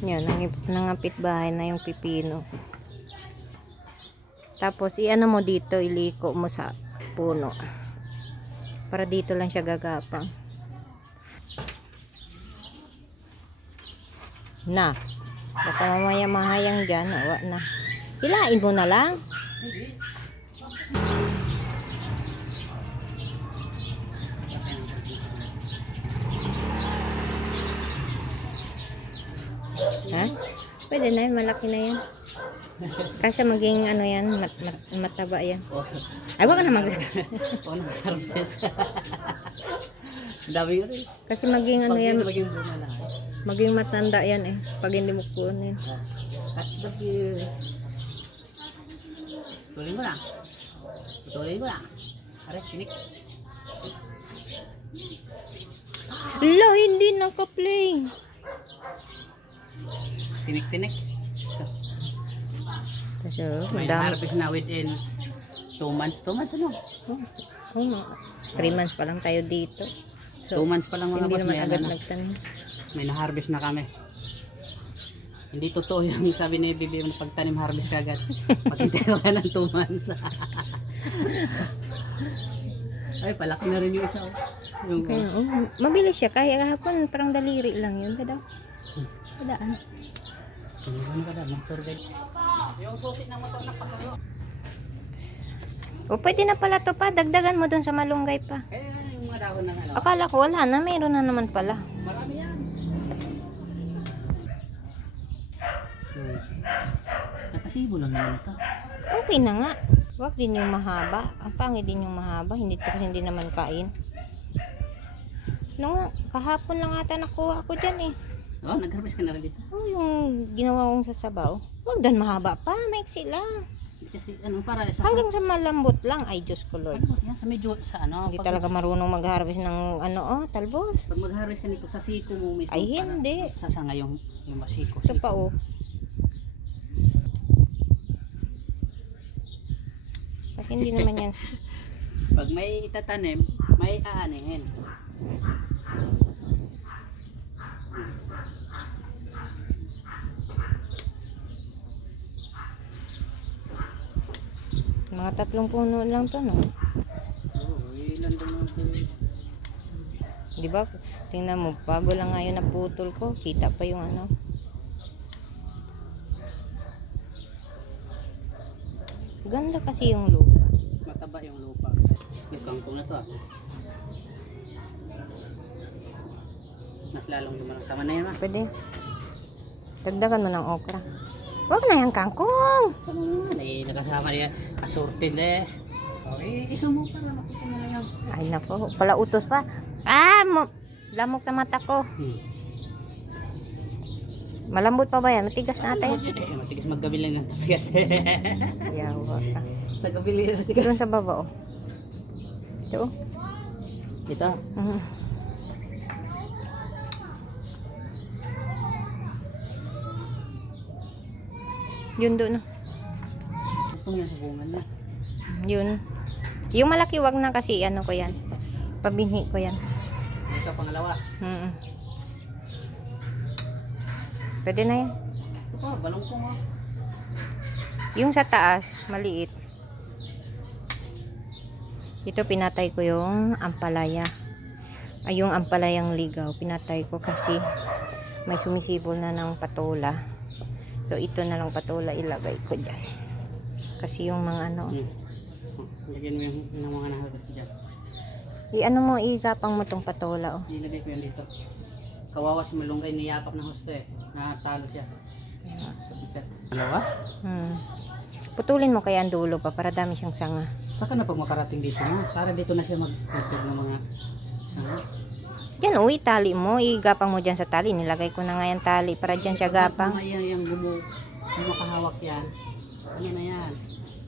Yan, nangapit bahay na yung pipino. Tapos, iano mo dito, iliko mo sa puno. Para dito lang siya gagapang. Na. Baka mamaya mahayang dyan. Awa na. Hilain mo na lang. Ha? Pwede na yun. Malaki na yan. Kasi maging ano yan. Mataba yan. Ay, wag ka na Harvest. Dami yun eh. Kasi maging ano yan. Maging bunga na. Maging matanda yan eh. Pag hindi mo kunin. At dami. Tuloy mo na. Tuloy mo na. Aray, pinik. Lo, hindi naka-play. Tinik-tinik. Kasi, May harvest na within 2 months. 2 months ano? Oh, 3 months pa lang tayo dito. 2 months pa lang mga Hindi boss. naman May, agad na, nagtanim. may na-harvest na kami. Hindi totoo yung sabi ni Bibi na pagtanim harvest kagad. Maghintay ka ng 2 months. Ay, palaki na rin yung isa. Yung, Okay, mabilis siya. Kaya kahapon, parang daliri lang yun. Kada? Kadaan. ano ka daw? Motor guide. Yung susi ng motor na pasalo. O, pwede na pala to pa. Dagdagan mo dun sa malunggay pa. Eh, yung mga dahon ng ano. Akala ko wala na. Mayroon na naman pala. Marami yan. Nakasibo lang naman ito. Okay na nga. Wag din yung mahaba. Ang pangit din yung mahaba. Hindi to kasi hindi naman kain. No nga, kahapon lang ata nakuha ko dyan eh. Oh, nag-harvest ka na rin dito. Oh, yung ginawa kong sasabaw. Wag dan mahaba pa. Maiksi lang. Kasi ano, para sa... Hanggang sa malambot lang. Ay, Diyos ko Lord. Ano, yan, sa medyo, sa ano. Hindi talaga marunong mag-harvest ng ano, talbos. Pag mag-harvest ka nito, sa siko mo mismo. Ay, hindi. Sasanga yung masiko. Ito pa oh. Kasi hindi naman yan. Pag may itatanim, may aanihin. Mga 3 puno lang to, no? Oo, ilan doon ito. Di ba? Tingnan mo, bago lang ngayon naputol ko, kita pa yung ano. Ganda kasi yung lupa. Mataba yung lupa. Yung kangkong na to ah. Mas lalong gumalang. Tama na yan ma. Pwede. Dagdagan mo ng okra. Wag na yung kangkong! Sama naman eh. Nakasama niya. Assorted eh. Okay, isumo pa na makita na lang yan. Ay nako, pala utos pa. Ah! Lamok na mata ko. Malambot pa ba yan? Matigas na ata yan. Matigas magkabili ng tigas. Yawa ka. Sa kabili ng tigas. Doon sa baba, oh. Ito, oh. Ito. Yun doon, oh. Ito yung sabungan na. Yun. Yung malaki wag na kasi ano ko yan. Pabinhi ko yan. Ito pangalawa. Pwede na yan. Ito pa, balong ko mo. Yung sa taas, maliit. Ito pinatay ko yung ampalaya. Ay, yung ampalayang ligaw. Pinatay ko kasi may sumisibol na ng patola. So, ito na lang patola ilagay ko dyan. Kasi yung mga ano. Lagyan mo yung mga nahagot dyan. I-ano mo, igapang mo tong patola, oh. Ilagay ko yan dito. Kawawa si Malunggay, niyapak ng husto eh. Natalo siya. Dalawa? Putulin mo kaya ang dulo pa para dami siyang sanga. Saka na pag makarating dito na. Para dito na siya magputol ng mga sanga. Yan, uy, tali mo. Igapang mo dyan sa tali. Nilagay ko na nga yung tali para dyan siya gapang. Yung makahawak yan. Ano na yan?